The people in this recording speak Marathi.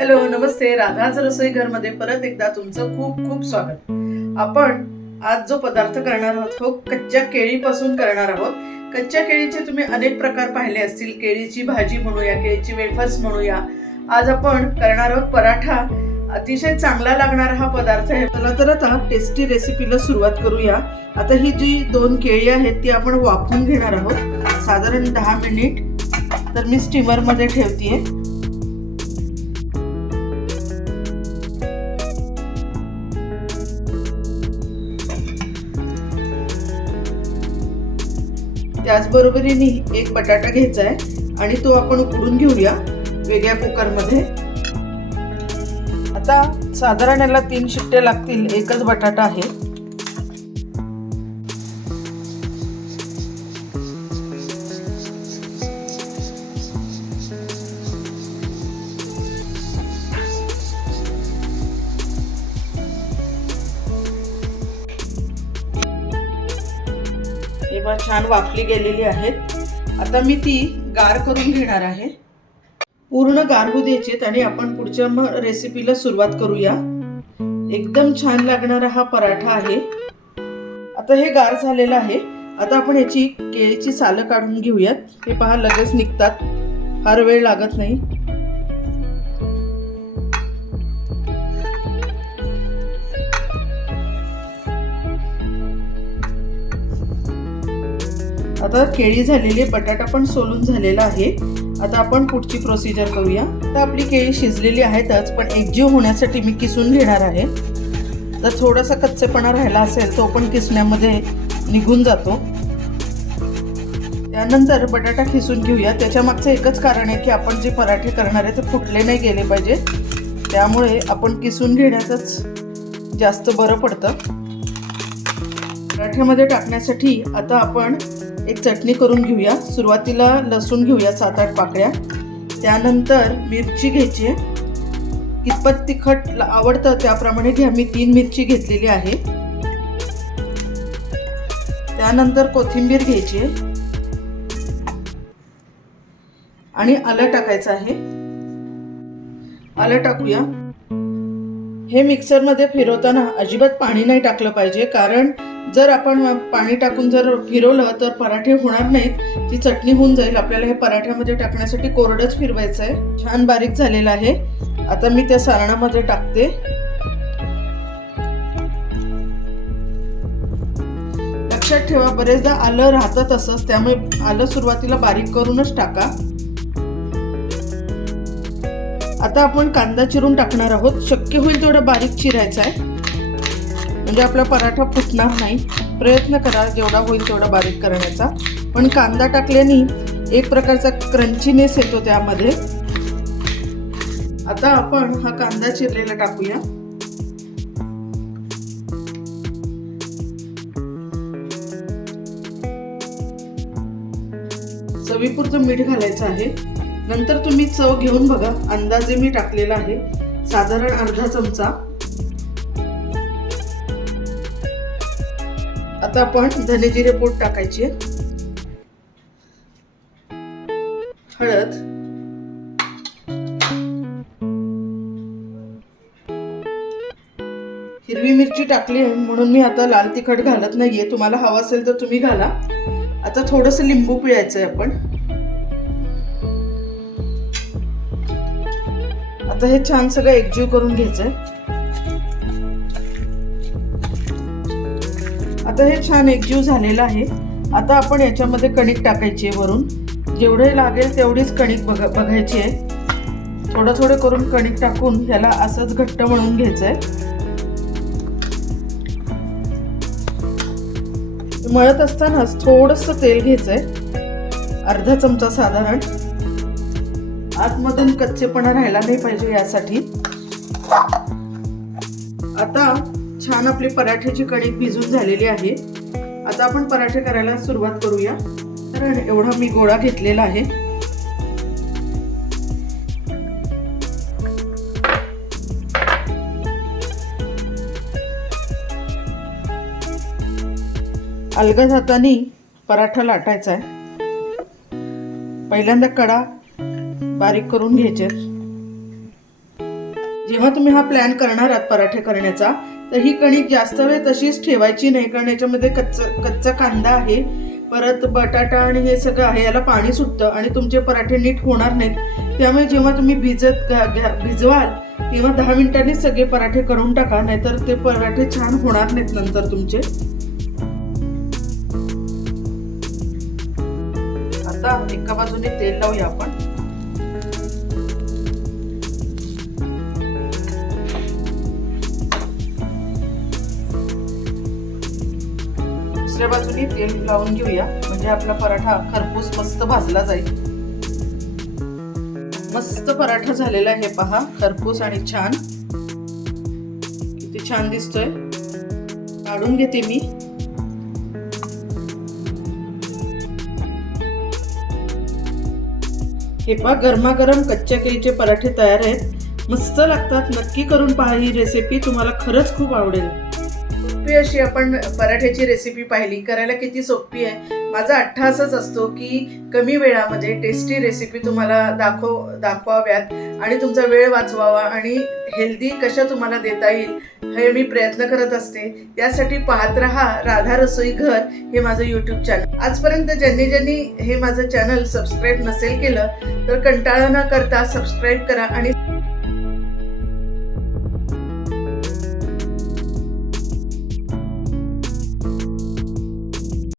हॅलो नमस्ते. राधाच रसोई घरमध्ये परत एकदा तुमचं खूप खूप स्वागत. आपण आज जो पदार्थ करणार आहोत तो कच्च्या केळीपासून करणार आहोत. कच्च्या केळीचे तुम्ही अनेक प्रकार पाहिले असतील. केळीची भाजी म्हणूया केळीची वेफर्स म्हणूया. आज आपण करणार आहोत पराठा. अतिशय चांगला लागणारा हा पदार्थ आहे. चला तर आता टेस्टी रेसिपीला सुरुवात करूया. आता ही जी दोन केळी आहेत ती आपण वाफून घेणार आहोत. साधारण दहा मिनिट. तर मी स्टीमरमध्ये ठेवते त्याचबरोबरीने एक बटाटा घ्यायचा आहे आणि तो आपण उकडून घेऊया वेगळ्या कुकरमध्ये. आता साधारण याला तीन शिट्टे लागतील एकच बटाटा आहे. किंवा छान वाफली गेलेली आहेत. आता मी ती गार करून घेणार आहे. पूर्ण गार होऊ द्यायचेत आणि आपण पुढच्या मग रेसिपीला सुरुवात करूया. एकदम छान लागणारा हा पराठा आहे. आता हे गार झालेलं आहे. आता आपण याची केळीची सालं काढून घेऊयात. हे पहा लगेच निघतात. फार वेळ लागत नाही. आता केळी झालेली बटाटा पण सोलून झालेला आहे. आता आपण पुढची प्रोसिजर करूया. आता आपली केळी शिजलेली आहेतच पण एकजीव होण्यासाठी मी किसून घेणार आहे. तर थोडासा कच्चेपणा राहिला असेल तो पण किसण्यामध्ये निघून जातो. त्यानंतर बटाटा खिसून घेऊया. त्याच्या मागचं एकच कारण आहे की आपण जे पराठे करणार आहे ते फुटले नाही गेले पाहिजे. त्यामुळे आपण किसून घेण्याचंच जास्त बरं पडतं. पराठ्यामध्ये टाकण्यासाठी आता आपण एक चटणी करून घेऊया. सुरुवातीला लसूण घेऊया सात आठ पाकळ्या. त्यानंतर मिरची घ्यायची आहे. कितपत तिखट आवडतं त्याप्रमाणे घ्या. मी तीन मिरची घेतलेली आहे. त्यानंतर कोथिंबीर घ्यायची आहे. आणि आलं टाकायचं आहे. आलं टाकूया. हे मिक्सरमध्ये फिरवताना अजिबात पाणी नाही टाकलं पाहिजे कारण जर आपण पाणी टाकून जर फिरवलं तर पराठे होणार नाहीत. ती चटणी होऊन जाईल. आपल्याला हे पराठ्यामध्ये टाकण्यासाठी कोरडंच फिरवायचं आहे. छान बारीक झालेलं आहे. आता मी त्या सारणामध्ये टाकते. लक्षात ठेवा बरेचदा आलं राहतं तसंच. त्यामुळे आलं सुरुवातीला बारीक करूनच टाका. आता आपण कांदा चिरून टाकणार आहोत. शक्य होईल तेवढा बारीक चिरायचा आहे. म्हणजे आपला पराठा फुटणार नाही. प्रयत्न करा जेवढा होईल तेवढा बारीक करण्याचा. पण कांदा टाकल्याने एक प्रकारचा क्रंचीनेस येतो त्यामध्ये. आता आपण हा कांदा चिरलेला टाकूया. चवीपुरतं मीठ घालायचं आहे. नंतर तुम्ही चव घेऊन बघा. अंदाजे मी टाकलेला आहे. साधारण अर्धा चमचा. आता आपण धने जिरे पूड टाकायची हळद. हिरवी मिरची टाकली म्हणून मी आता लाल तिखट घालत नाहीये. तुम्हाला हवा असेल तर तुम्ही घाला. आता थोडंसं लिंबू पिळायचं आहे आपण. आता हे छान सगळं एकजीव करून घ्यायचंय. आता हे छान एकजीव झालेलं आहे. आता आपण याच्यामध्ये कणिक टाकायची आहे वरून. जेवढे लागेल तेवढीच कणिक बघ बघायची आहे. थोडं थोडं करून कणिक टाकून ह्याला असंच घट्ट म्हणून घ्यायचं आहे मळत असतानाच थोडंसं तेल घ्यायचंय. अर्धा चमचा साधारण. आतमधून कच्चेपणा राहायला नाही पाहिजे यासाठी. आता छान आपली पराठ्याची कणिक भिजून झालेली आहे. आता आपण पराठे करायला सुरुवात करूया. कारण एवढा मी गोळा घेतलेला आहे. अलगद हाताने पराठा लाटायचा आहे. पहिल्यांदा कडा बारीक करून घ्यायचे. जेव्हा तुम्ही हा प्लॅन करणार आहात पराठे करण्याचा तर ही कणिक जास्त वेळ तशीच ठेवायची नाही कारण याच्यामध्ये कच्चा कच्चा कांदा आहे. परत बटाटा आणि हे सगळं आहे याला पाणी सुटतं आणि तुमचे पराठे नीट होणार नाहीत. त्यामुळे जेव्हा तुम्ही भिजत घ्या- भिजवाल तेव्हा दहा मिनिटांनी सगळे पराठे करून टाका नाहीतर ते पराठे छान होणार नाहीत नंतर तुमचे. आता एका बाजूने तेल लावूया आपण. दुसऱ्या बाजूने तेल लावून घेऊया. म्हणजे आपला पराठा खरपूस मस्त भाजला जाईल. मस्त पराठा झालेला आहे पहा खरपूस आणि छान. किती छान दिसतोय. काढून घेते मी. हे पहा गरमागरम कच्च्या केळीचे पराठे तयार आहेत. मस्त लागतात. नक्की करून पहा ही रेसिपी तुम्हाला खरंच खूप आवडेल. सोपी अशी आपण पराठ्याची रेसिपी पाहिली. करायला किती सोपी आहे? माझा अठ्ठासच असतो की कमी वेळामध्ये टेस्टी रेसिपी तुम्हाला दाखव दाखवाव्यात आणि तुमचा वेळ वाचवावा आणि हेल्दी कशा तुम्हाला देता येईल हे मी प्रयत्न करत असते. त्यासाठी पाहत रहा राधा रसोई घर हे माझं यूट्यूब चॅनल आजपर्यंत ज्यांनी ज्यांनी हे माझं चॅनल सबस्क्राईब नसेल केलं तर कंटाळा न करता सबस्क्राईब करा आणि